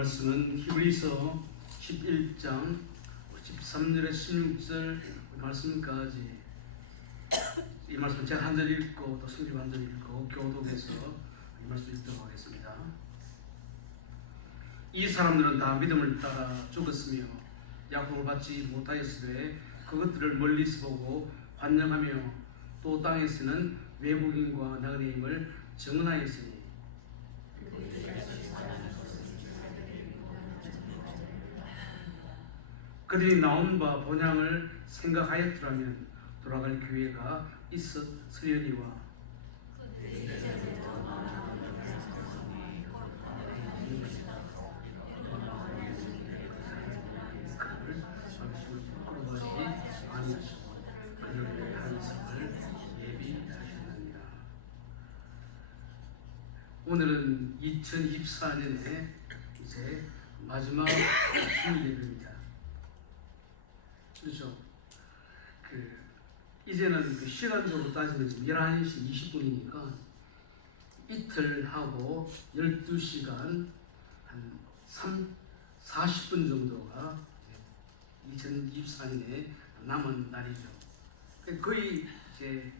말씀은 히브리서 11장 13절에 16절 말씀까지 이 말씀 제가 한 절 읽고 또 성경 한 절 읽고 교독해서 이 말씀 읽도록 하겠습니다. 이 사람들은 다 믿음을 따라 죽었으며 약속을 받지 못하였으되 그것들을 멀리서 보고 환영하며 또 땅에서는 외국인과 나그네임을 증언하였으니 그들이 나온 바 본향을 생각하였더라면 돌아갈 기회가 있었으려니와 그를 말씀을 부끄러워하지 아니하시고 그를 위해 한석을 예비하셨느니라. 오늘은 2024년의 이제 마지막 주일 예배입니다. 그렇죠. 이제는 시간적으로 따지면 지금 11시 20분이니까 이틀 하고 12시간 한 40분 정도가 2024년에 남은 날이죠. 거의 이제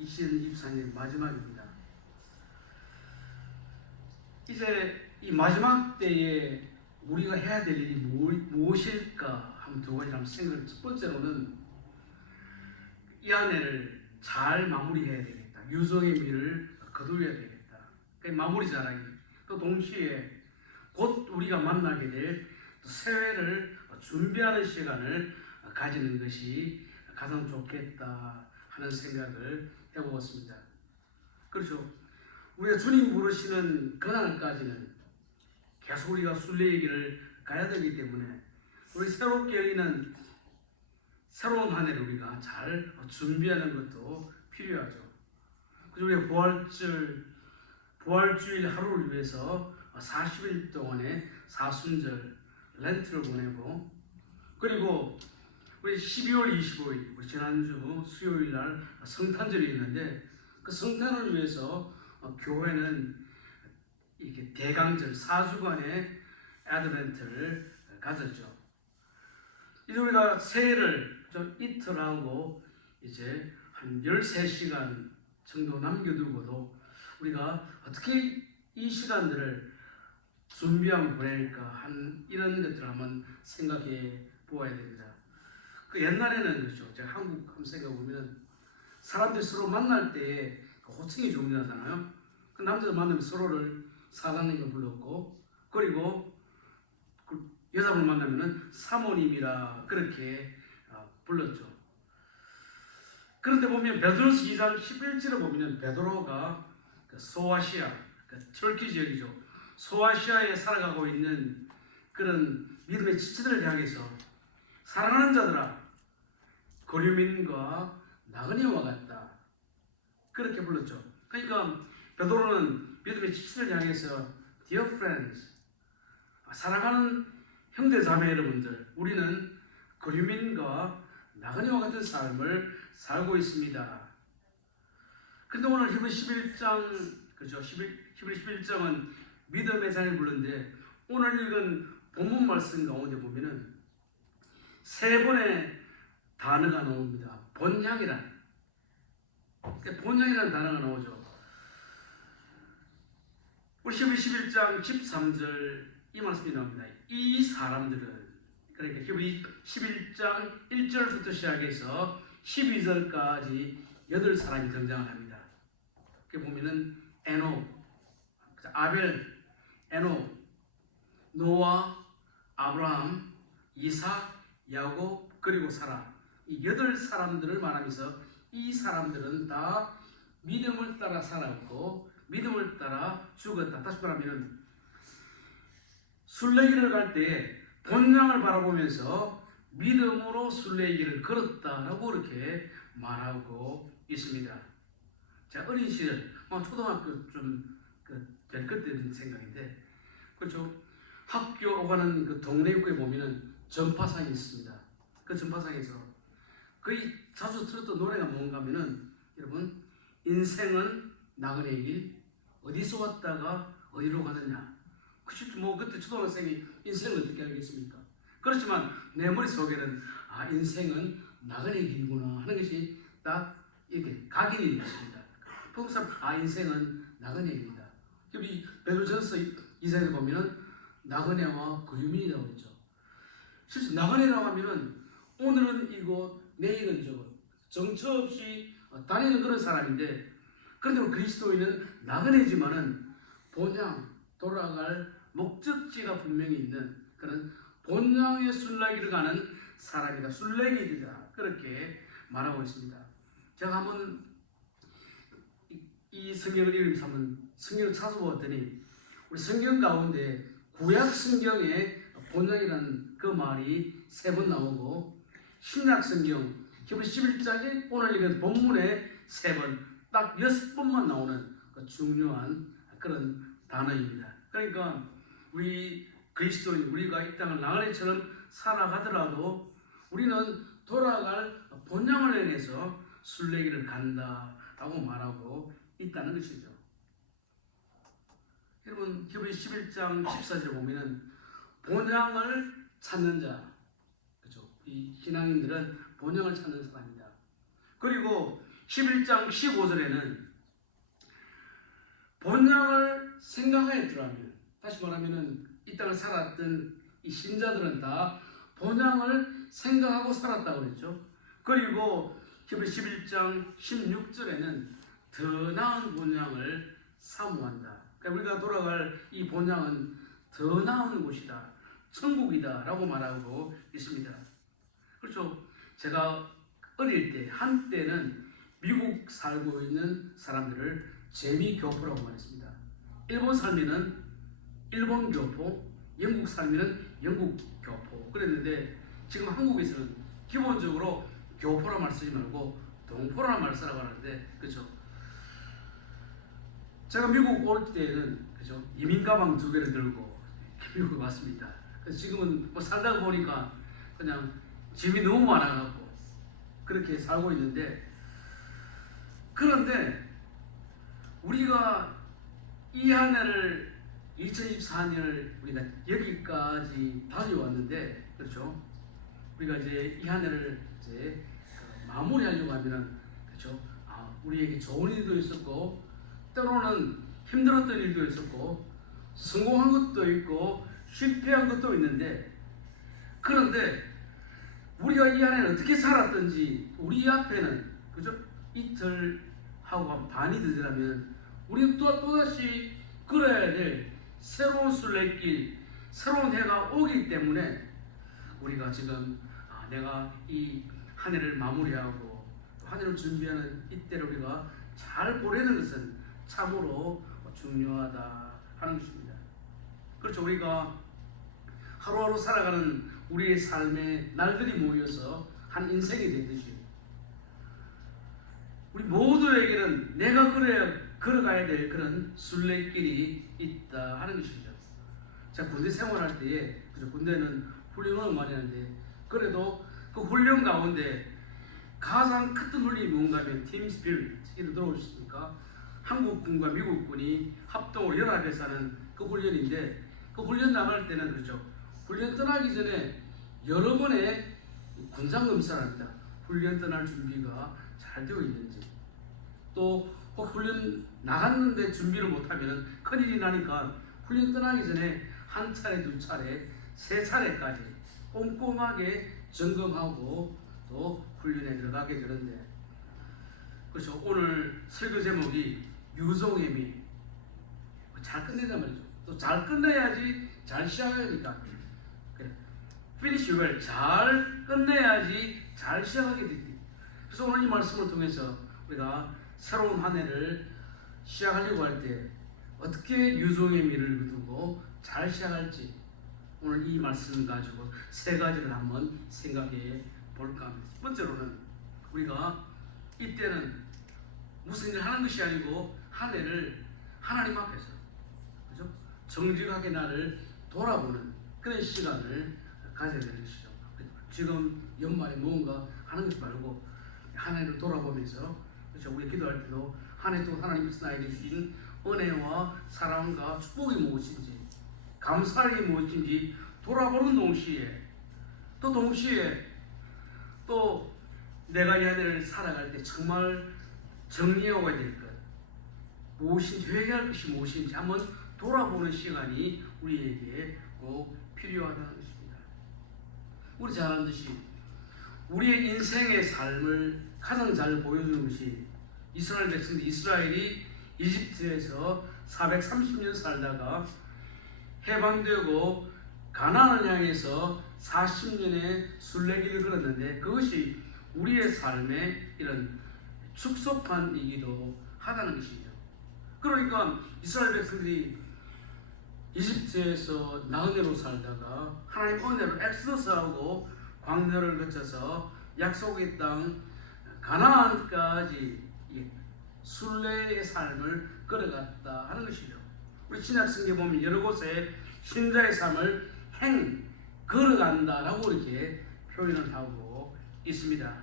2024년 마지막입니다. 이제 이 마지막 때에 우리가 해야 될 일이 무엇일까 하면 두 가지 한번 생각을. 첫 번째로는 이 안에를 잘 마무리해야 되겠다. 유성의 미를 거두어야 되겠다. 마무리 잘하기. 또 동시에 곧 우리가 만나게 될 새해를 준비하는 시간을 가지는 것이 가장 좋겠다 하는 생각을 해보았습니다. 그렇죠. 우리가 주님 부르시는 그날까지는 계속 우리가 순례의 길을 가야 되기 때문에 우리 새롭게 열리는 새로운 한 해를 우리가 잘 준비하는 것도 필요하죠. 그래서 우리가 부활주일 하루를 위해서 40일 동안의 사순절 렌트를 보내고, 그리고 우리 12월 25일 우리 지난주 수요일 날 성탄절이 있는데 그 성탄을 위해서 교회는 이렇게 대강절 4주간의 애드벤트를 가졌죠. 이제 우리가 새해를 좀 이틀하고 이제 한 13시간 정도 남겨두고도 우리가 어떻게 이 시간들을 준비하면 보낼까 하는 이런 것들을 한번 생각해 보아야 됩니다. 그 옛날에는 그렇죠. 제가 한국 한번 생각해 보면 사람들이 서로 만날 때 호칭이 중요하잖아요. 그 남자들 만나면 서로를 사장님을 불렀고, 그리고 여자분 만나면은 사모님이라 그렇게 불렀죠. 그런데 보면 베드로서 2장 11절에 보면 베드로가 소아시아, 터키 지역이죠. 소아시아에 살아가고 있는 그런 믿음의 지체들을 향해서 사랑하는 자들아, 거류민과 나그네와 같다. 그렇게 불렀죠. 그러니까 베드로는 믿음의 지체들을 향해서 Dear friends, 사랑하는 형제 자매 여러분들, 우리는 거류민과 나그네와 같은 삶을 살고 있습니다. 근데 오늘 히브리 11장, 그죠? 히브리 11장은 믿음의 자를 부르는데 오늘 읽은 본문 말씀 가운데 보면은 세 번의 단어가 나옵니다. 본향이란. 본향이라는 단어가 나오죠. 우리 히브리 11장 13절 이 말씀이 나옵니다. 이 사람들은, 그러니까 히브리 11장 1절부터 시작해서 12절까지 8사람이 등장을 합니다. 그 보면은 에노, 아벨, 에노, 노아, 아브라함, 이삭, 야곱, 그리고 사라. 이 8사람들을 말하면서 이 사람들은 다 믿음을 따라 살았고 믿음을 따라 죽었다. 다시 말하면 순례길을 갈 때 본향을 바라보면서 믿음으로 순례의 길을 걸었다라고 그렇게 말하고 있습니다. 제가 어린 시절, 초등학교 좀 될 그때 생각인데, 그렇죠. 학교 오가는 그 동네 입구에 보면은 전파상이 있습니다. 그 전파상에서 거의 자주 들었던 노래가 뭔가 하면은, 여러분, 인생은 나그네 길, 어디서 왔다가 어디로 가느냐. 뭐 그때 초등학생이 인생을 어떻게 알겠습니까? 그렇지만 내 머릿속에는 인생은 나그네 길구나 하는 것이 딱 이렇게 각인이 되었습니다. 보통 사람 인생은 나그네 길이다. 우리 베드로전서 2장에 보면은 나그네와 그리움이라고 했죠. 실제 나그네라고 하면은 오늘은 이곳 내일은 저곳 정처 없이 다니는 그런 사람인데, 그런데 우리 그리스도인은 나그네지만은 본향 돌아갈 목적지가 분명히 있는 그런 본향의 순례길을 가는 사람이다. 순례길이다. 그렇게 말하고 있습니다. 제가 한번 이 성경을 읽으면서 한번 성경을 찾아보았더니 우리 성경 가운데 구약 성경에 본향이라는 그 말이 3번 나오고, 신약 성경 히브리 11장에 오늘 읽은 본문에 3번, 딱 6번만 나오는 중요한 그런 단어입니다. 그러니까 우리 그리스도인, 우리가 이 땅을 나그네처럼 살아가더라도 우리는 돌아갈 본향을 향해서 순례길을 간다라고 말하고 있다는 것이죠. 여러분, 히브리 11장 14절에 보면은 본향을 찾는 자, 그렇죠? 이 신앙인들은 본향을 찾는 사람이다. 그리고 11장 15절에는 본향을 생각하였더라면, 다시 말하면은 이 땅을 살았던 이 신자들은 다 본향을 생각하고 살았다고 그랬죠. 그리고 히브리 11장 16절에는 더 나은 본향을 사모한다. 그러니까 우리가 돌아갈 이 본향은 더 나은 곳이다, 천국이다 라고 말하고 있습니다. 그렇죠. 제가 어릴 때, 한때는 미국 살고 있는 사람들을 재미교포라고 말했습니다. 일본 살면은 일본 교포, 영국 살면은 영국 교포 그랬는데, 지금 한국에서는 기본적으로 교포라 말 쓰지 말고 동포라 말 쓰라고 하는데, 그렇죠. 제가 미국 올 때는, 그죠, 이민 가방 2개를 들고 미국 왔습니다. 그래서 지금은 뭐 살다 보니까 그냥 짐이 너무 많아갖고 그렇게 살고 있는데, 그런데 우리가 이 한 해를 2024년을 우리가 여기까지 다녀왔는데, 그렇죠? 우리가 이제 이 한 해를 이제 마무리하려고 하면은, 그렇죠? 우리에게 좋은 일도 있었고, 때로는 힘들었던 일도 있었고, 성공한 것도 있고, 실패한 것도 있는데, 그런데 우리가 이 한 해를 어떻게 살았든지 우리 앞에는, 그죠? 이틀하고 반이 되더라면 우리는 또다시 걸어야 될 새로운 순례길, 새로운 해가 오기 때문에 우리가 지금 내가 이 한 해를 마무리하고 한 해를 준비하는 이때를 우리가 잘 보내는 것은 참으로 중요하다 하는 것입니다. 그렇죠. 우리가 하루하루 살아가는 우리의 삶의 날들이 모여서 한 인생이 되듯이 우리 모두에게는 내가 걸어가야 될 그런 순례길이 있다 하는 것이죠. 제가 군대 생활할 때에, 그죠, 군대는 훈련을 많이 하는데, 그래도 그 훈련 가운데 가장 컸던 훈련이 뭔가 하면 팀 스피릿, 이를 들어오셨습니까? 한국군과 미국군이 합동으로 연합해서 하는 그 훈련인데, 그 훈련 나갈 때는, 그렇죠, 훈련 떠나기 전에 여러 번의 군상 검사를 합니다. 훈련 떠날 준비가 잘 되어 있는지, 또 훈련 나갔는데 준비를 못하면 큰일이 나니까 훈련 떠나기 전에 한 차례, 2차례, 3차례까지 꼼꼼하게 점검하고 또 훈련에 들어가게 되는데, 그렇죠. 오늘 설교 제목이 유종의미, 잘 끝내자 말이죠. 또 잘 끝내야지 잘 시작하니까, finish well, 잘 끝내야지 잘 시작하게 됩니다. 그래서 오늘 이 말씀을 통해서 우리가 새로운 한 해를 시작하려고 할 때 어떻게 유종의 미를 두고 잘 시작할지, 오늘 이 말씀을 가지고 3가지를 한번 생각해 볼까 합니다. 첫 번째로는 우리가 이때는 무슨 일을 하는 것이 아니고 한 해를 하나님 앞에서, 그죠, 정직하게 나를 돌아보는 그런 시간을 가져야 되는 것이죠. 지금 연말에 무언가 하는 것이 말고 한 해를 돌아보면서, 그렇죠, 우리 기도할 때도 한 해 동안 하나님께서 나에게 주신 은혜와 사랑과 축복이 무엇인지, 감사할 게 무엇인지 돌아보는 동시에 또 내가 이 안을 살아갈 때 정말 정리하고 가야 될 것, 회개할 것이 무엇인지 한번 돌아보는 시간이 우리에게 꼭 필요하다는 것입니다. 우리 잘 아는 듯이 우리의 인생의 삶을 가장 잘 보여주는 것이 이스라엘 백성들, 이스라엘이 이집트에서 430년 살다가 해방되고 가나안을 향해서 40년의 순례길을 걸었는데, 그것이 우리의 삶의 이런 축소판이기도 하다는 것이죠. 그러니까 이스라엘 백성들이 이집트에서 나그네로 살다가 하나님 은혜로 엑소더스하고 광야를 거쳐서 약속의 땅 가나안까지 순례의 삶을 걸어갔다 하는 것이죠. 우리 신약성경에 보면 여러 곳에 신자의 삶을 걸어간다라고 이렇게 표현을 하고 있습니다.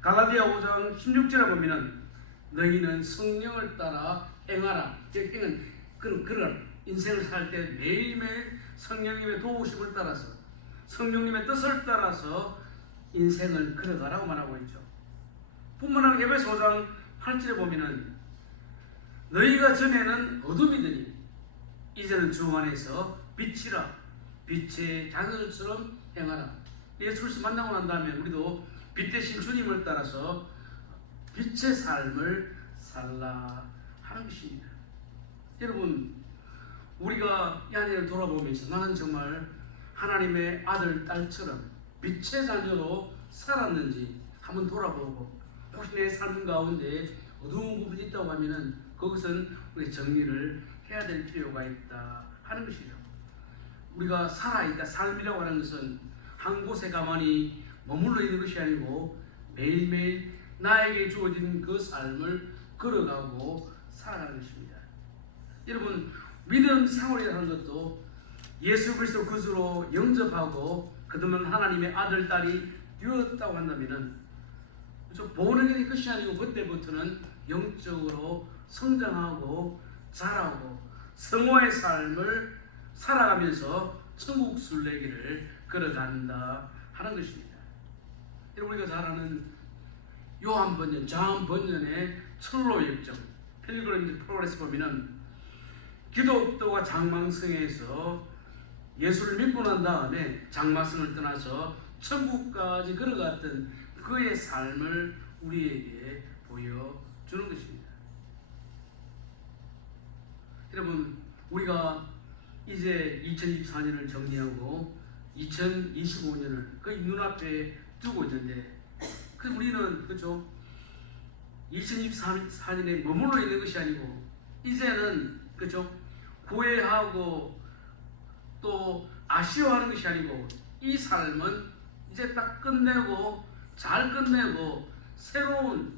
갈라디아 5장 16절에 보면은 너희는 성령을 따라 행하라. 행은 그런 인생을 살 때 매일매일 성령님의 도우심을 따라서, 성령님의 뜻을 따라서 인생을 걸어가라고 말하고 있죠. 뿐만 아니라 에베소 5장 8절에 보면은 너희가 전에는 어둠이더니 이제는 주 안에서 빛이라, 빛의 자녀들처럼 행하라. 예수 그리스도 만나고 난 다음에 우리도 빛 대신 주님을 따라서 빛의 삶을 살라 하는 것입니다. 여러분, 우리가 이 안을 돌아보면서 나는 정말 하나님의 아들, 딸처럼 빛의 자녀로 살았는지 한번 돌아보고, 혹시 내 삶 가운데 어두운 부분이 있다고 하면은 그것은 우리 정리를 해야 될 필요가 있다 하는 것이죠. 우리가 살아있다, 삶이라고 하는 것은 한 곳에 가만히 머물러 있는 것이 아니고 매일매일 나에게 주어진 그 삶을 걸어가고 살아가는 것입니다. 여러분, 믿음 생활이라는 것도 예수 그리스도 구주로 영접하고 그들은 하나님의 아들, 딸이 되었다고 한다면은, 보는 것이 아니고 그때부터는 영적으로 성장하고 자라고 성화의 삶을 살아가면서 천국 순례길을 걸어간다 하는 것입니다. 우리가 잘 아는 요한 번연, 존 번연의 철로 역정, 필그림 프로그레스 보면은 기독교가 장막성에서 예수를 믿고 난 다음에 장막성을 떠나서 천국까지 걸어갔던 그의 삶을 우리에게 보여주는 것입니다. 여러분, 우리가 이제 2024년을 정리하고 2025년을 거의 눈앞에 두고 있는데, 우리는 그렇죠, 2024년에 머물러 있는 것이 아니고 이제는 그렇죠, 후회하고 또 아쉬워하는 것이 아니고 이 삶은 이제 딱 끝내고 잘 끝내고 새로운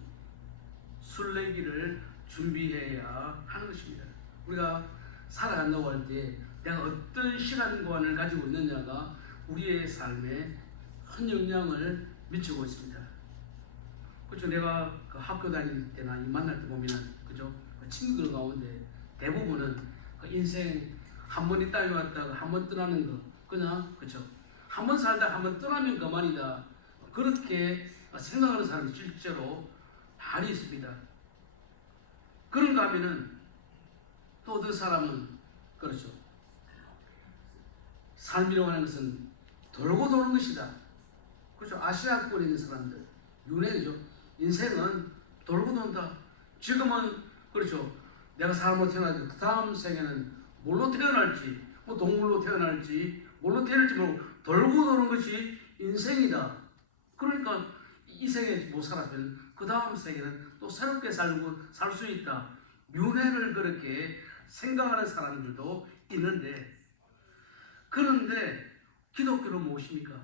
순례길을 준비해야 하는 것입니다. 우리가 살아간다고 할 때 내가 어떤 시간관을 가지고 있느냐가 우리의 삶에 큰 영향을 미치고 있습니다. 그렇죠. 내가 그 학교 다닐 때나 만날 때 보면은 그죠, 그 친구들 가운데 대부분은 그 인생 한 번 이 땅에 왔다가 한 번 떠나는 거, 그냥 그죠, 한 번 살다가 한 번 떠나면 그만이다, 그렇게 생각하는 사람이 실제로 많이 있습니다. 그런가 하면은 또 어떤 사람은 그렇죠, 삶이라고 하는 것은 돌고 도는 것이다. 그렇죠. 아시아권에 있는 사람들 윤회죠. 인생은 돌고 돈다. 지금은 그렇죠, 내가 사람으로 태어나지 그 다음 생에는 뭘로 태어날지, 뭐 동물로 태어날지 뭘로 태어날지 모르고 돌고 도는 것이 인생이다. 그러니까 이 생에 못 살았으면 그 다음 생에는 또 새롭게 살 수 있다. 윤회를 그렇게 생각하는 사람들도 있는데, 그런데 기독교는 무엇입니까?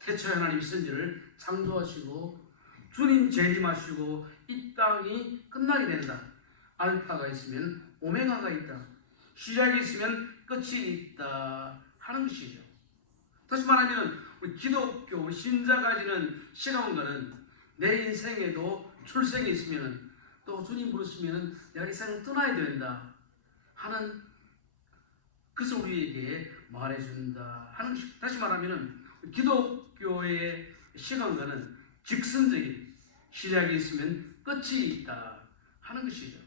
태초에 하나님이 선지를 창조하시고 주님 재림하시고 이 땅이 끝나게 된다. 알파가 있으면 오메가가 있다. 시작이 있으면 끝이 있다 하는 것이죠. 다시 말하면 우리 기독교 신자가 지는 시간과는 내 인생에도 출생이 있으면 또 주님 부르시면 내가 이 세상을 떠나야 된다 하는 그것을 우리에게 말해준다 하는 것입니다. 다시 말하면 기독교의 시간과는 직선적인 시작이 있으면 끝이 있다 하는 것이죠.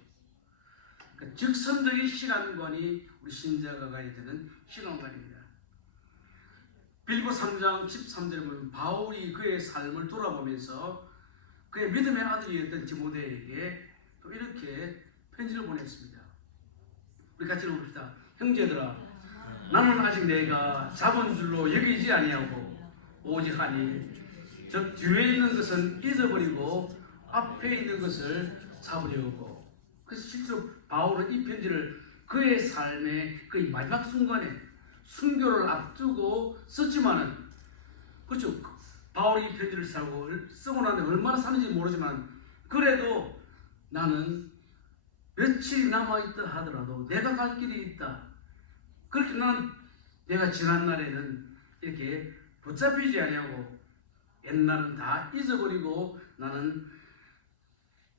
그러니까 직선적인 시간관이 우리 신자가 가야 되는 시간관입니다. 빌립보 3장 13절에 보면 바울이 그의 삶을 돌아보면서 그의 믿음의 아들이었던 디모데에게 또 이렇게 편지를 보냈습니다. 우리 같이 읽어봅시다. 형제들아, 나는 아직 내가 잡은 줄로 여기지 아니하고 오직 하니 즉 뒤에 있는 것은 잊어버리고 앞에 있는 것을 잡으려고. 그래서 실제로 바울은 이 편지를 그의 삶의 그 마지막 순간에 순교를 앞두고 썼지만은, 그렇죠, 바울이 이 편지를 쓰고 나는데 얼마나 사는지 모르지만 그래도 나는 며칠이 남아있다 하더라도 내가 갈 길이 있다. 그렇게 나는 내가 지난 날에는 이렇게 붙잡히지 아니하고 옛날은 다 잊어버리고 나는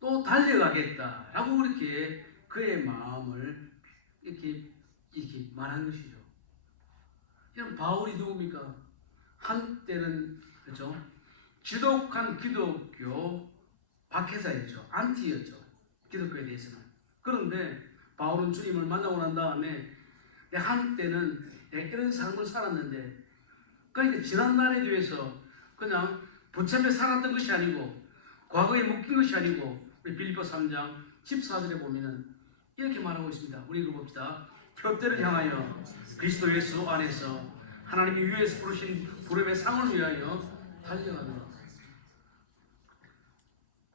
또 달려가겠다 라고 그렇게 그의 마음을 이렇게 말한 것이죠. 이런 바울이 누굽니까? 한때는, 그렇죠, 지독한 기독교 박해자였죠. 안티였죠, 기독교에 대해서는. 그런데 바울은 주님을 만나고 난 다음에 한때는 이런 삶을 살았는데, 그러니까 지난 날에 대해서 그냥 붙잡혀 살았던 것이 아니고 과거에 묶인 것이 아니고, 우리 빌립보 3장 14절에 보면은 이렇게 말하고 있습니다. 우리 읽어봅시다. 표대를 향하여 그리스도 예수 안에서 하나님이 위에서 부르신 부름의 상을 위하여 달려가노라.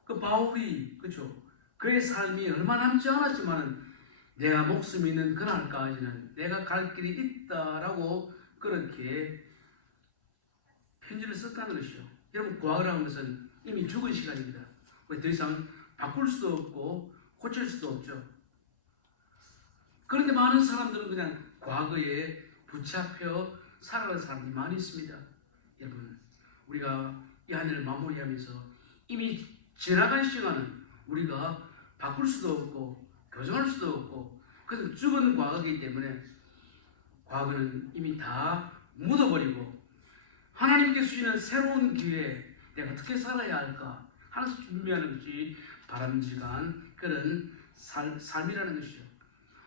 그 바울이, 그렇죠, 그의 삶이 얼마 남지 않았지만은 내가 목숨이 있는 그날까지는 내가 갈 길이 있다라고 그렇게 편지를 썼다는 것이죠. 여러분, 과거라는 것은 이미 죽은 시간입니다. 더 이상 바꿀 수도 없고 고칠 수도 없죠. 그런데 많은 사람들은 그냥 과거에 붙잡혀 살아가는 사람이 많이 있습니다. 여러분, 우리가 이 한 해를 마무리하면서 이미 지나간 시간은 우리가 바꿀 수도 없고 교정할 수도 없고, 그것은 죽은 과거이기 때문에 과거는 이미 다 묻어버리고 하나님께서 주시는 새로운 기회에 내가 어떻게 살아야 할까 하나씩 준비하는 것이 바람직한 그런 삶이라는 것이죠.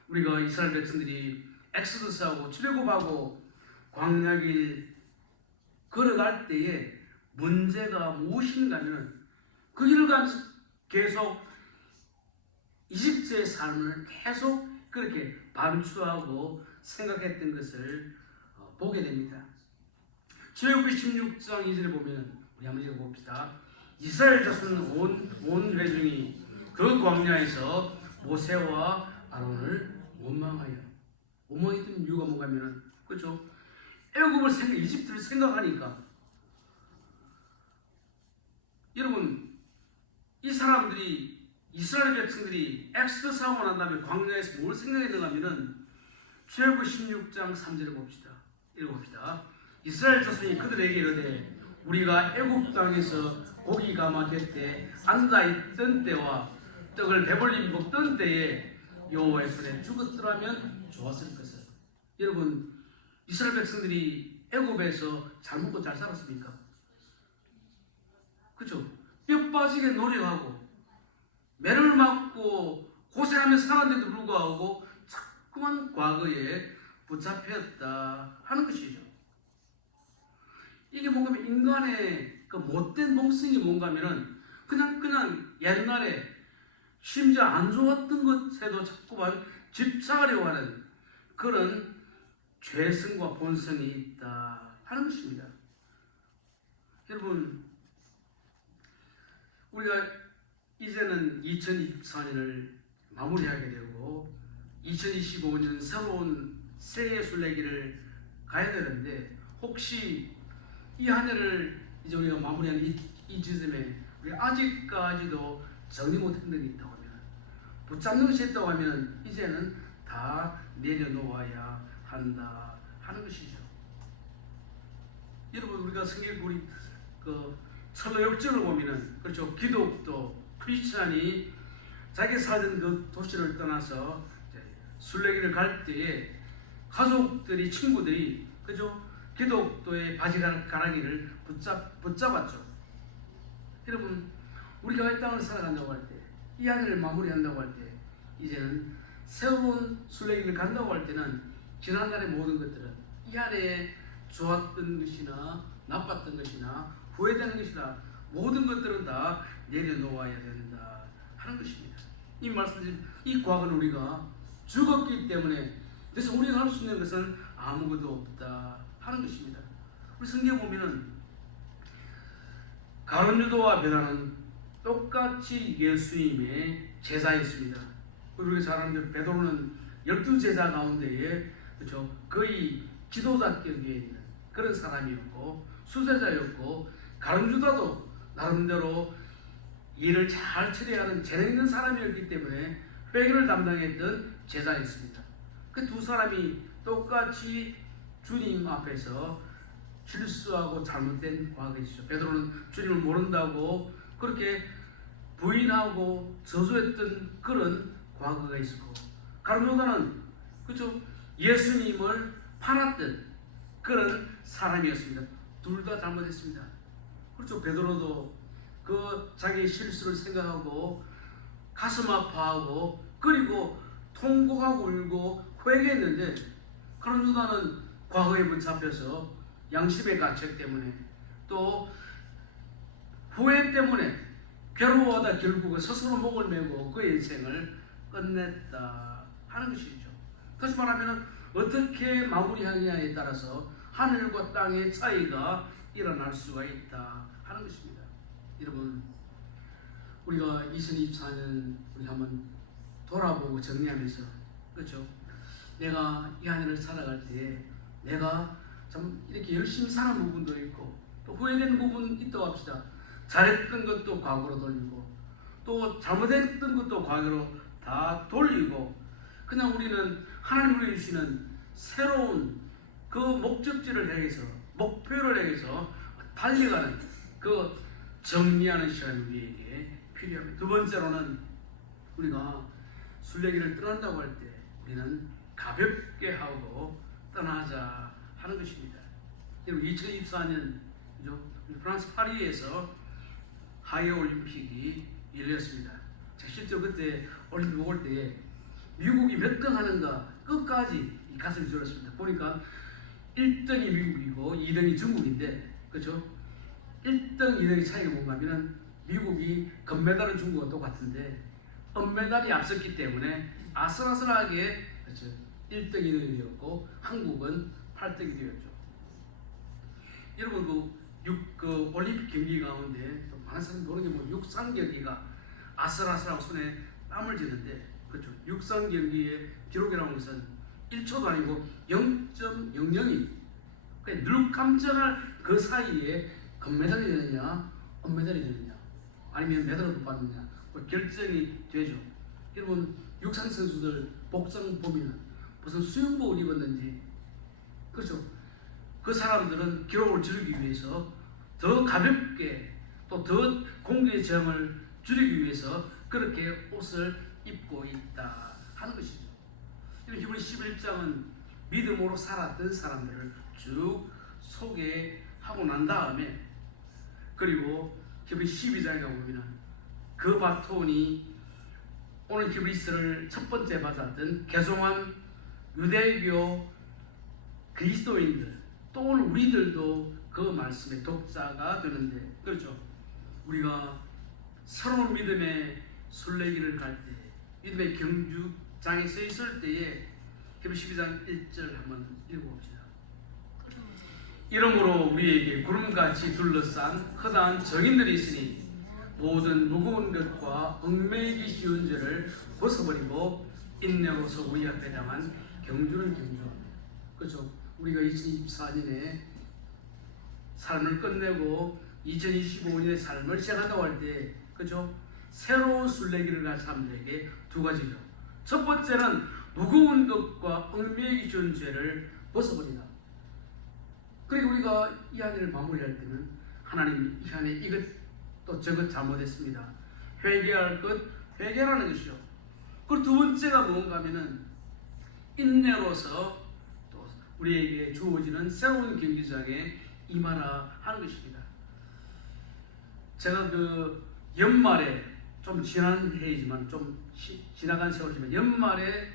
우리가 이스라엘 백성들이 엑소더스하고 출애굽하고 광야길 걸어갈 때에 문제가 무엇인가 하면 그 길을 가면서 계속 이집트의 삶을 계속 그렇게 반추하고 생각했던 것을 보게 됩니다. 출애굽기 16장 2절에 보면 우리 한번 읽어봅시다. 이스라엘 자손 온 회중이 그 광야에서 모세와 아론을 원망했던 이유가 뭔가 하면은, 그렇죠, 애굽을 이집트를 생각하니까. 여러분, 이 사람들이, 이스라엘 백성들이 엑소더스 하고 난 다음에 광야에서 뭘 생각했는가 하면은 출애굽기 16장 3절을 봅시다. 읽어봅시다. 이스라엘 자손이 그들에게 이르되 우리가 애굽 땅에서 고기가 막힐 때 앉아있던 때와 떡을 배불리 먹던 때에 여호와의 손에 죽었더라면 좋았을 것을. 여러분, 이스라엘 백성들이 애굽에서 잘 먹고 잘 살았습니까? 그렇죠? 뼈 빠지게 노력하고 매를 맞고 고생하며 살았는데도 불구하고 자꾸만 과거에 붙잡혔다 하는 것이죠. 이게 뭔가 하면 인간의 그 못된 본성이 뭔가 하면은 그냥 옛날에 심지어 안 좋았던 것에도 자꾸만 집착하려고 하는 그런 죄성과 본성이 있다 하는 것입니다. 여러분, 우리가 이제는 2024년을 마무리하게 되고 2025년 새로운 새해 순례길을 가야 되는데, 혹시 이 한 해를 이제 우리가 마무리하는 이 지점에 우리 아직까지도 정리 못한 게 있다고 하면, 붙잡는 것이 있다고 하면 이제는 다 내려놓아야 한다 하는 것이죠. 여러분, 우리가 성경 우리 그 철로 역정을 보면은, 그렇죠, 기독도 크리스찬이 자기 살던 그 도시를 떠나서 순례길을 갈 때에 가족들이, 친구들이, 그죠? 기독교의 바지가랑이를 붙잡았죠. 여러분, 우리가 이 땅을 살아간다고 할 때, 이 안을 마무리한다고 할 때, 이제는 새로운 순례길을 간다고 할 때는 지난날의 모든 것들은 이 안에 좋았던 것이나 나빴던 것이나 후회되는 것이나 모든 것들은 다 내려놓아야 된다 하는 것입니다. 이 말씀드린 이 과거는 우리가 죽었기 때문에, 그래서 우리가 할 수 있는 것은 아무것도 없다 하는 것입니다. 우리 성경에 보면은 가룟 유다와 베드로는 똑같이 예수님의 제자였습니다. 우리가 잘 아는 대로 베드로는 12제자 가운데에, 그렇죠, 거의 지도자격에 있는 그런 사람이었고 수제자였고, 가룟 유다도 나름대로 일을 잘 처리하는 재능 있는 사람이었기 때문에 회계를 담당했던 제자였습니다. 그 두 사람이 똑같이 주님 앞에서 실수하고 잘못된 과거가 있죠. 베드로는 주님을 모른다고 그렇게 부인하고 저주했던 그런 과거가 있었고, 가룟 유다는, 그렇죠, 예수님을 팔았던 그런 사람이었습니다. 둘 다 잘못했습니다. 그렇죠. 베드로도 그 자기의 실수를 생각하고 가슴 아파하고 그리고 통곡하고 울고 회개했는데, 가룟 유다는 과거에 붙잡혀서 양심의 가책 때문에 또 후회 때문에 괴로워하다 결국은 스스로 목을 메고 그 인생을 끝냈다 하는 것이죠. 다시 말하면 어떻게 마무리하느냐에 따라서 하늘과 땅의 차이가 일어날 수가 있다 하는 것입니다. 여러분, 우리가 2024년 우리 한번 돌아보고 정리하면서, 그렇죠, 내가 이 한 해를 살아갈 때 내가 참 이렇게 열심히 사는 부분도 있고 또 후회되는 부분 있다고 합시다. 잘했던 것도 과거로 돌리고 또 잘못했던 것도 과거로 다 돌리고, 그냥 우리는 하나님이 주시는 새로운 그 목적지를 향해서, 목표를 향해서 달려가는 그 정리하는 시간이 우리에게 필요합니다. 두 번째로는 우리가 순례길을 떠난다고 할 때 우리는 가볍게 하고 떠나자 하는 것입니다. 여러분, 2024년 프랑스 파리에서 하계 올림픽이 열렸습니다. 실제로 그때 올림픽 올 때 미국이 몇 등 하는가 끝까지 가슴이 졸였습니다. 보니까 1등이 미국이고 2등이 중국인데, 그렇죠? 1등, 2등의 차이가 뭔가 하면 미국이 금메달은 중국과 똑같은데 은메달이 앞섰기 때문에 아슬아슬하게, 그렇죠, 1등, 2등이 되었고 한국은 8등이 되었죠. 여러분, 그 올림픽 경기 가운데 또 많은 사람들이 모르는 게 육상 경기가 아슬아슬하고 손에 땀을 쥐는데, 그렇죠, 육상 경기의 기록이라는 것은 1초도 아니고 0.00이, 그러니까 눈 깜짝할 그 사이에 금메달이 되느냐 은메달이 되느냐 아니면 메달을 못 받느냐 결정이 되죠. 여러분, 육상 선수들 복장 보면 무슨 수영복을 입었는지, 그렇죠, 그 사람들은 기록을 줄이기 위해서 더 가볍게 또 더 공기의 저항을 줄이기 위해서 그렇게 옷을 입고 있다 하는 것이죠. 히브리 11장은 믿음으로 살았던 사람들을 쭉 소개하고 난 다음에, 그리고 히브리 12장에 가보면 그 바톤이 오늘 히브리서를 첫 번째 받았던 개종한 유대교 그리스도인들, 또 오늘 우리들도 그 말씀의 독자가 되는데, 그렇죠, 우리가 새로운 믿음의 순례길을 갈 때, 믿음의 경주장에 서 있을 때에 히브리 12장 1절 한번 읽어봅시다. 이러므로 우리에게 구름같이 둘러싼 허다한 정인들이 있으니 모든 무거운 것과 얽매이기 쉬운 죄를 벗어버리고 인내로서 우리 앞에 당한 경주를 경주합니다. 그렇죠, 우리가 2024년에 삶을 끝내고 2025년의 삶을 시작한다고 할 때, 그렇죠, 새로운 순례길을 갈 사람들에게 두 가지죠. 첫 번째는 무거운 것과 얽매이기 쉬운 죄를 벗어버리다. 그리고 우리가 이 한 해를 마무리할 때는 하나님, 이 한 해 이것 또 저것 잘못했습니다, 회개할 것 회개라는 것이죠. 그리고 두 번째가 뭔가 하면은 인내로서 우리에게 주어지는 새로운 경기장에 임하라 하는 것입니다. 제가 그 연말에 좀 지난 해이지만 좀 지나간 세월이지만 연말에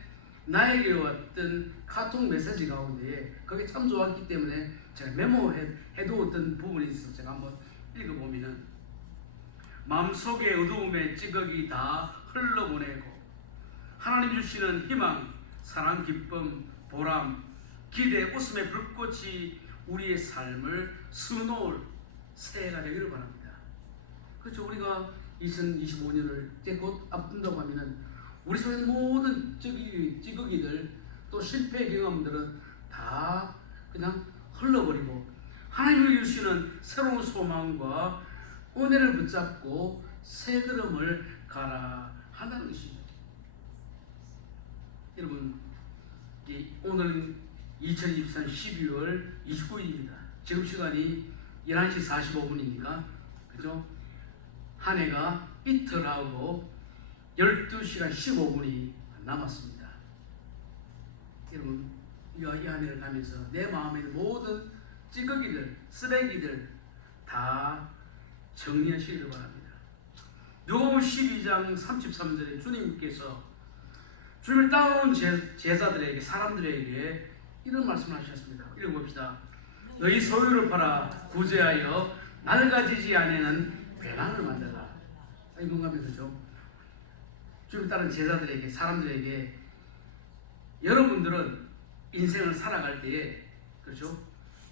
나에게 왔던 카톡 메시지 가운데 그게 참 좋았기 때문에 제가 메모해두었던 부분이 있어서 제가 한번 읽어보면은 마음속의 어두움의 찌꺼기 다 흘러보내고 하나님 주시는 희망, 사랑, 기쁨, 보람, 기대, 웃음의 불꽃이 우리의 삶을 수놓을 새해가 되기를 바랍니다. 그렇죠. 우리가 2025년을 이제 곧 앞둔다고 하면은 우리 속에 있는 모든 찌꺼기들 또 실패 경험들은 다 그냥 흘러버리고 하나님이 주시는 새로운 소망과 은혜를 붙잡고 새 걸음을 가라 한다는 것입니다. 여러분, 오늘은 2023년 12월 29일입니다. 지금 시간이 11시 45분이니까 그죠? 한 해가 이틀하고 12시간 15분이 남았습니다. 여러분, 이 한 해를 가면서 내 마음에 있는 모든 찌꺼기들, 쓰레기들 다 정리하시기를 바랍니다. 누가복음 12장 33절에 주님께서 주님을 따라온 제자들에게, 사람들에게 이런 말씀을 하셨습니다. 읽어봅시다. 너희 소유를 팔아 구제하여 낡아지지 아니하는 배낭을 만들라. 이 공감이 그죠? 주님을 따른 제자들에게, 사람들에게 여러분들은 인생을 살아갈 때에 그렇죠?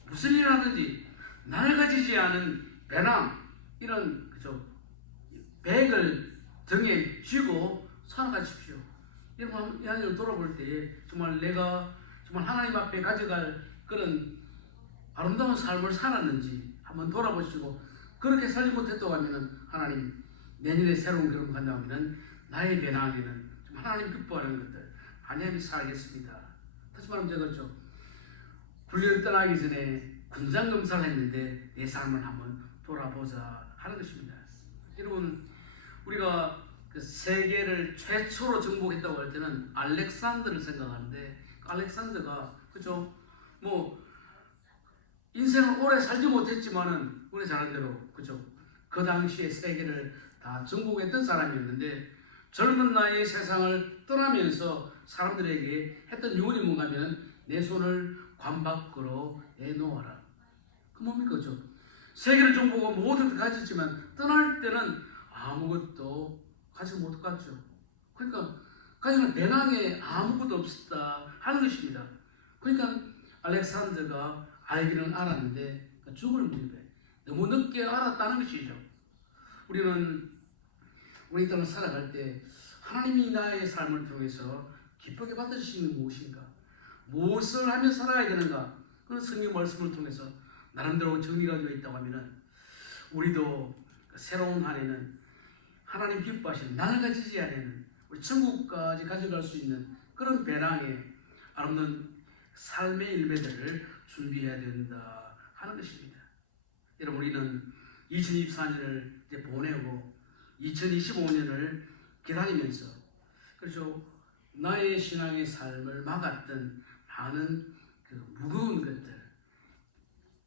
무슨 일을 하든지 낡아지지 않은 배낭, 이런 그죠? 백을 등에 쥐고 살아가십시오. 여러분, 이 하나님을 돌아볼 때에 정말 내가 정말 하나님 앞에 가져갈 그런 아름다운 삶을 살았는지 한번 돌아보시고, 그렇게 살지 못했다고 하면은 하나님 내년에 새로운 걸음 간다고 하면은 나의 배낭에는 하나님 기뻐하는 것들 반야히 살겠습니다. 다시 말하면 제가 그렇죠. 훈련 떠나기 전에 군장 검사를 했는데 내 삶을 한번 돌아보자 하는 것입니다. 여러분, 우리가 그 세계를 최초로 정복했다고 할 때는 알렉산더를 생각하는데, 알렉산더가 그죠? 뭐 인생을 오래 살지 못했지만은 우리 잘 아는 대로 그죠? 그 당시에 세계를 다 정복했던 사람이었는데 젊은 나이에 세상을 떠나면서 사람들에게 했던 요원이 뭔가면 내 손을 관 밖으로 내놓아라. 그 뭡니까? 그죠? 세계를 정복하고 모든 걸 가졌지만 떠날 때는 아무것도 가지고 못 갔죠. 그러니까 가지고 배낭에 아무것도 없었다 하는 것입니다. 그러니까 알렉산더가 알기는 알았는데 죽을 무렵에 너무 늦게 알았다는 것이죠. 우리는 우리 땅을 살아갈 때 하나님이 나의 삶을 통해서 기쁘게 받으시는 무엇인가, 무엇을 하며 살아야 되는가, 그런 성경 말씀을 통해서 나름대로 정리가 되어 있다고 하면은 우리도 새로운 한 해는 하나님 기뻐하시는 낡아지지 않는 우리 천국까지 가져갈 수 있는 그런 배낭에 아름다운 삶의 일배들을 준비해야 된다 하는 것입니다. 여러분, 우리는 2024년을 이제 보내고 2025년을 기다리면서 그렇죠. 나의 신앙의 삶을 막았던 많은 그 무거운 것들,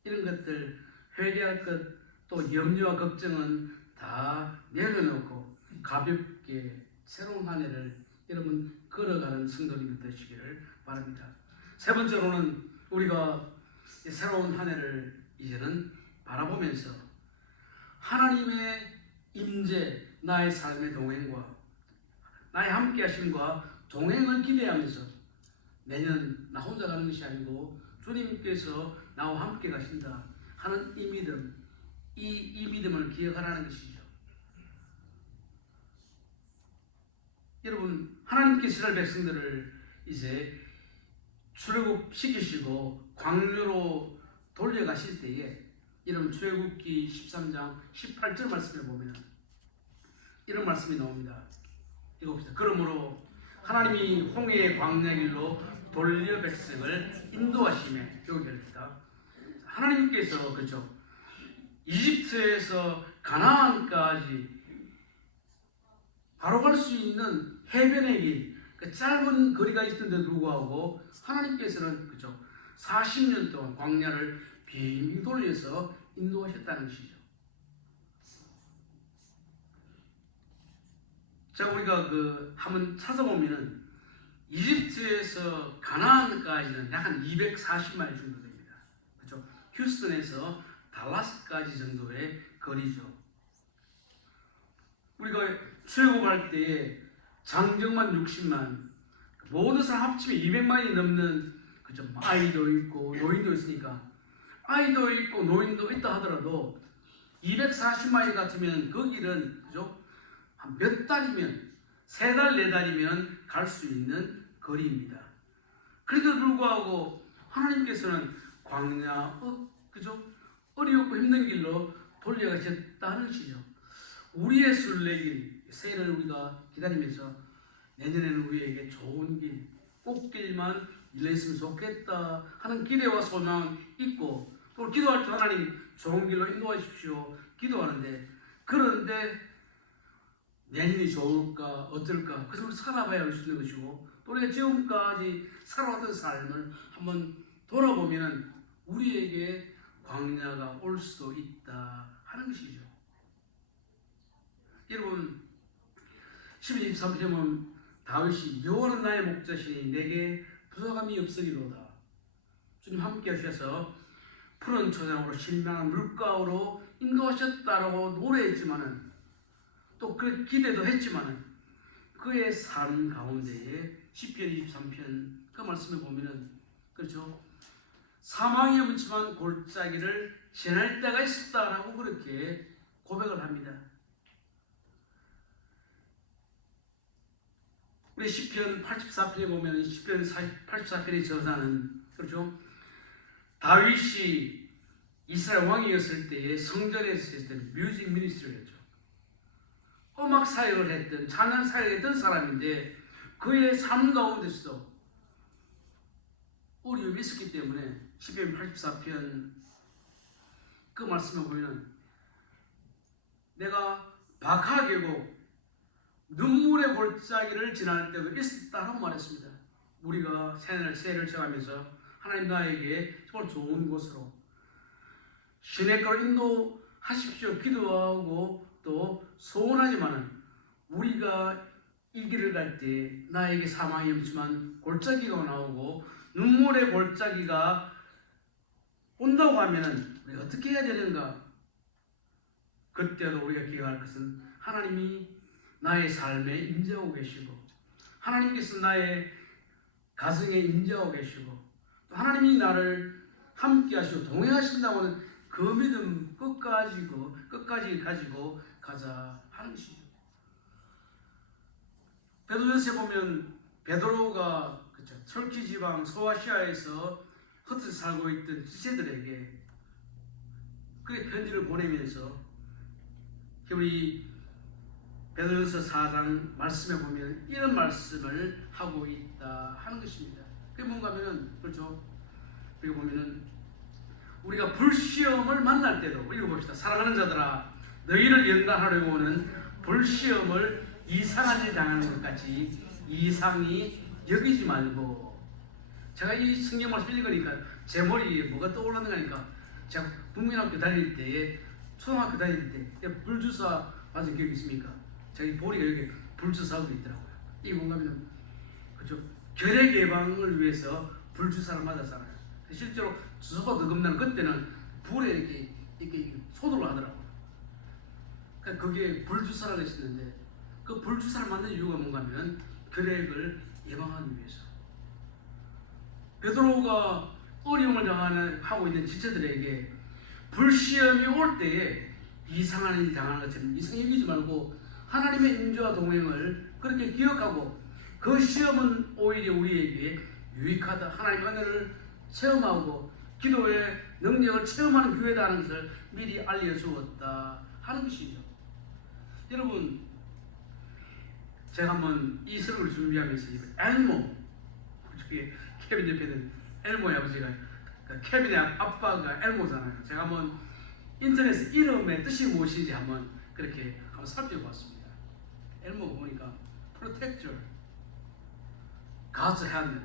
이런 것들 회개할 것, 또 염려와 걱정은 다 내려놓고 가볍게 새로운 한 해를 여러분 걸어가는 성도님들 되시기를 바랍니다. 세 번째로는 우리가 새로운 한 해를 이제는 바라보면서 하나님의 임재, 나의 삶의 동행과 나의 함께 하심과 동행을 기대하면서 내년 나 혼자 가는 것이 아니고 주님께서 나와 함께 가신다 하는 이 믿음, 이 믿음을 기억하라는 것이죠. 여러분, 하나님께서 이스라엘 백성들을 이제 출애굽시키시고 광야로 돌려가실 때에 이런 출애굽기 13장 18절 말씀을 보면 이런 말씀이 나옵니다. 읽어봅시다. 그러므로 하나님이 홍해의 광야길로 돌려 백성을 인도하시매, 여기 읽읍시다. 하나님께서 그렇죠. 이집트에서 가나안까지 바로 갈 수 있는 해변의 길, 그 짧은 거리가 있는데도 불구하고 하나님께서는 그렇죠. 40년 동안 광야를 빙빙 돌려서 인도하셨다는 것이죠. 자, 우리가 한번 찾아보면은 이집트에서 가나안까지는 약 한 240마일 정도 됩니다. 그렇죠? 휴스턴에서 달라스까지 정도의 거리죠. 우리가 출애굽할 때에 장정만 60만, 모든 사람 합치면 200만이 넘는, 그죠? 아이도 있고 노인도 있으니까, 아이도 있고 노인도 있다 하더라도 240마일 같으면 그 길은, 그죠? 한 몇 달이면, 3달, 4달이면 갈 수 있는 거리입니다. 그래도 불구하고 하나님께서는 광야, 그죠? 어렵고 힘든 길로 돌려가셨다는 것이죠. 우리의 순례길, 새해를 우리가 기다리면서 내년에는 우리에게 좋은 길, 꽃길만 열려있으면 좋겠다 하는 기대와 소망 있고, 또 기도할 때 하나님 좋은 길로 인도하십시오 기도하는데, 그런데 내년이 좋을까 어떨까 그래서 우리 살아봐야 알 수 있는 것이고, 또 우리가 지금까지 살아왔던 삶을 한번 돌아보면 우리에게 광야가 올 수도 있다 하는 것이죠. 여러분 12, 23절은 다윗이 여호와는 나의 목자시니 내게 부족함이 없으리로다. 주님 함께 하셔서 푸른 초장으로 신명한 물가로 인도하셨다라고 노래했지만은, 또 그 기대도 했지만은, 그의 삶 가운데에 시편 23편 그 말씀에 보면은, 그렇죠? 사망이 없지만 골짜기를 지날 때가 있었다라고 그렇게 고백을 합니다. 우리 시편 84편에 보면 시편 84편의 저자는, 그렇죠? 다윗이 이스라엘 왕이었을 때에 성전에서 했던 뮤직 미니스트리였죠. 음악 사역을 했던, 찬양 사역을 했던 사람인데, 그의 삶 가운데서도 어려움이 있었기 때문에 시편 84편 그 말씀에 보면 내가 박하계고 눈물의 골짜기를 지날 때도 있었다라고 말했습니다. 우리가 새해를 정하면서 하나님 나에게 정말 좋은 곳으로 시냇가로 인도하십시오 기도하고 또 소원하지만은, 우리가 이 길을 갈 때 나에게 사망이 없지만 골짜기가 나오고 눈물의 골짜기가 온다고 하면은 우리가 어떻게 해야 되는가? 그때도 우리가 기억할 것은 하나님이 나의 삶에 임재하고 계시고, 하나님께서 나의 가정에 임재하고 계시고, 또 하나님이 나를 함께 하시고 동행하신다고 하는 그 믿음 끝까지 가지고 가자 하는 것이죠. 베드로전서에 보면 베드로가, 그렇죠, 터키 지방 소아시아에서 흩어져 살고 있던 지체들에게 그의 편지를 보내면서, 우리 베드로전서 4장 말씀에 보면 이런 말씀을 하고 있다 하는 것입니다. 그게 뭔가 하면은, 그렇죠, 여기 보면은 우리가 불시험을 만날 때도, 읽어봅시다. 사랑하는 자들아, 너희를 연단하려고 오는 불시험을 이상한 일 당하는 것 같이 이상히 여기지 말고. 제가 이 성경 말씀 읽으니까 제 머리에 뭐가 떠올랐는가 하니까, 제가 국민학교 다닐 때에, 초등학교 다닐 때 불주사 맞은 기억이 있습니까? 저희 보리가 여기 불주사하고 있더라고요. 이게 뭔가 하면, 그죠, 결핵 예방을 위해서 불주사를 맞았잖아요. 실제로 주사가 더 겁나는, 그때는 불에 이렇게 소독을 하더라고요. 그러니까 그게 불주사라고 했었는데, 그 불주사를 만든 이유가 뭔가 하면 결핵을 예방하기 위해서. 베드로가 어려움을 하고 있는 지체들에게 불시험이 올 때에 이상한 일이 당하는 것처럼 이상히 여기지 말고 하나님의 인도와 동행을 그렇게 기억하고, 그 시험은 오히려 우리에게 유익하다, 하나님의 은혜를 체험하고 기도의 능력을 체험하는 교회다는 것을 미리 알려주었다 하는 것이죠. 여러분, 제가 한번 이 설교를 준비하면서 엘모, 케빈 옆에는 엘모의 아버지가, 케빈의 아빠가 엘모잖아요. 제가 한번 인터넷에 이름의 뜻이 무엇인지 한번 그렇게 한번 살펴봤습니다. 엘모가 보니까 프로텍터, God's hand.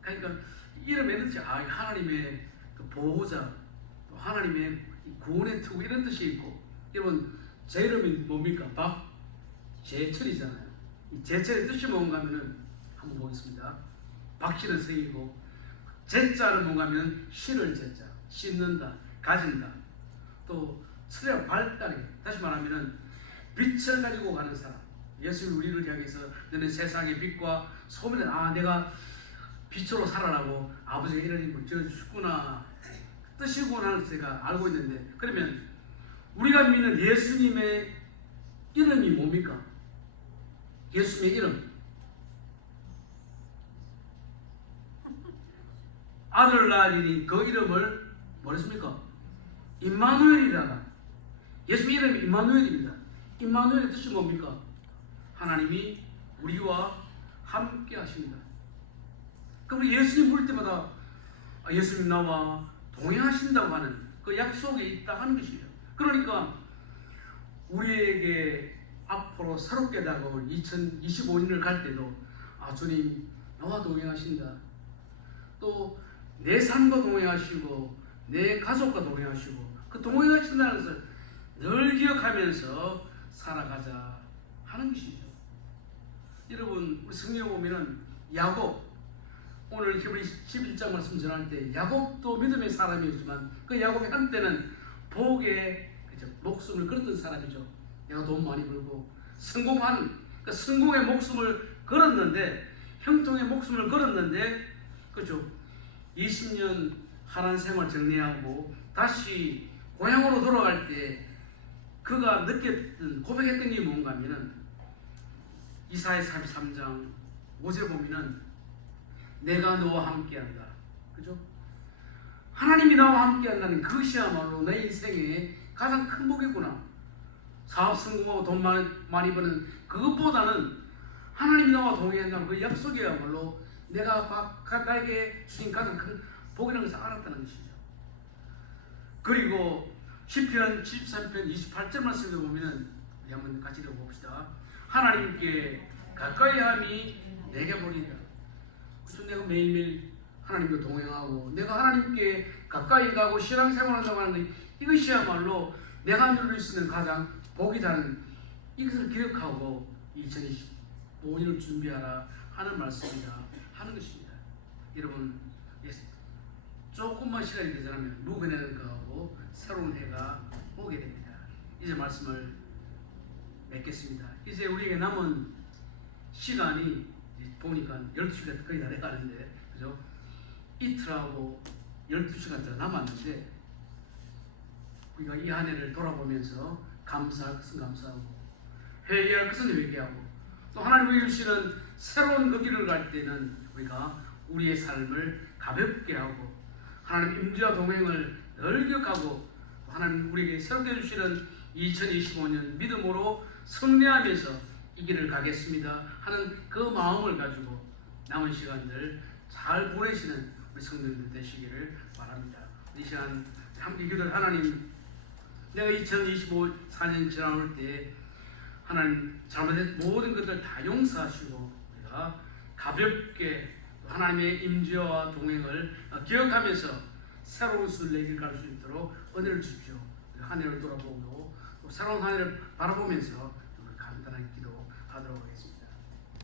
그러니까 이름 에너지 하나님의 그 보호자, 또 하나님의 구원의 투구 이런 뜻이 있고, 여러분 제 이름이 뭡니까? 박재철이잖아요. 이 재철의 뜻이 뭔가 하면은 한번 보겠습니다. 박씨는 성이고, 제자는 뭔가 하면 씨를 제자, 씻는다, 가진다. 또 철학 발달이, 다시 말하면은 빛을 가지고 가는 사람. 예수님이 우리를 향해서 너는 세상의 빛과 소문에 내가 빛으로 살아라고 아버지가 이런 일을 지어주셨구나 뜻이구나 제가 알고 있는데, 그러면 우리가 믿는 예수님의 이름이 뭡니까? 예수님의 이름, 아들 낳으리니 그 이름을 뭐랬습니까? 임마누엘이라가. 예수님 이름이 임마누엘입니다. 임마누엘의 뜻이 뭡니까? 하나님이 우리와 함께 하십니다. 그럼 예수님 볼 때마다 예수님 나와 동행하신다고 하는 그 약속이 있다 하는 것이죠. 그러니까 우리에게 앞으로 새롭게 다가올 2025년을 갈 때도 주님 나와 동행하신다. 또 내 삶과 동행하시고 내 가족과 동행하시고 그 동행하신다는 것을 늘 기억하면서 살아가자 하는 것이죠. 여러분 우리 성경에 보면은 야곱, 오늘 히브리 11장 말씀 전할 때 야곱도 믿음의 사람이었지만 그 야곱이 한때는 복에 목숨을 걸었던 사람이죠. 내가 돈 많이 벌고 성공한 그 성공의 목숨을 걸었는데, 형통의 목숨을 걸었는데, 그죠? 20년 하란 생활 정리하고 다시 고향으로 돌아갈 때 그가 느꼈던 고백했던 게 뭔가 하면은 이사야 33장 5절 보면은 내가 너와 함께한다. 그죠? 하나님이 나와 함께한다는 그것이야말로 내 인생의 가장 큰 복이구나. 사업 성공하고 돈 많이 버는 그것보다는 하나님이 나와 동행한다는 그 약속이야말로 내가 나에게 주신 가장 큰 복이라는 것을 알았다는 것이죠. 그리고 시편 73편 28절 말씀에 보면은 우리 한번 같이 읽어봅시다. 하나님께 가까이함이 내게 보리라. 그래서 내가 매일매일 하나님과 동행하고 내가 하나님께 가까이 가고 신앙생활한다고 하는데 이것이야말로 내가 누릴 수 있는 가장 복이라는 이것을 기억하고 2025년을 준비하라 하는 말씀이다 하는 것입니다. 여러분 조금만 시간이 되자면 무근해는 거하고 새로운 해가 오게 됩니다. 이제 말씀을 맺겠습니다. 이제 우리에게 남은 시간이 보니까 12시간 거의 다 돼가는데, 그죠? 이틀하고 12시간 더 남았는데 우리가 이 한 해를 돌아보면서 감사할 것은 감사하고 회개할 것은 회개하고 또 하나님이 주시는 새로운 그 길을 갈 때는 우리가 우리의 삶을 가볍게 하고 하나님 임재와 동행을 늘 기억하고 하나님 우리에게 새롭게 주시는 2025년 믿음으로 승리하면서 이 길을 가겠습니다 하는 그 마음을 가지고 남은 시간들 잘 보내시는 우리 성도님들 되시기를 바랍니다. 이 시간 함께 기도할 하나님, 내가 2025년 지나올 때 하나님 잘못된 모든 것들 다 용서하시고 우리가 가볍게 하나님의 임재와 동행을 기억하면서 새로운 순례 길 갈 수 있도록 은혜를 주십시오. 한 해를 돌아보고 또 새로운 한 해를 바라보면서 간단하게 기도하도록 하겠습니다.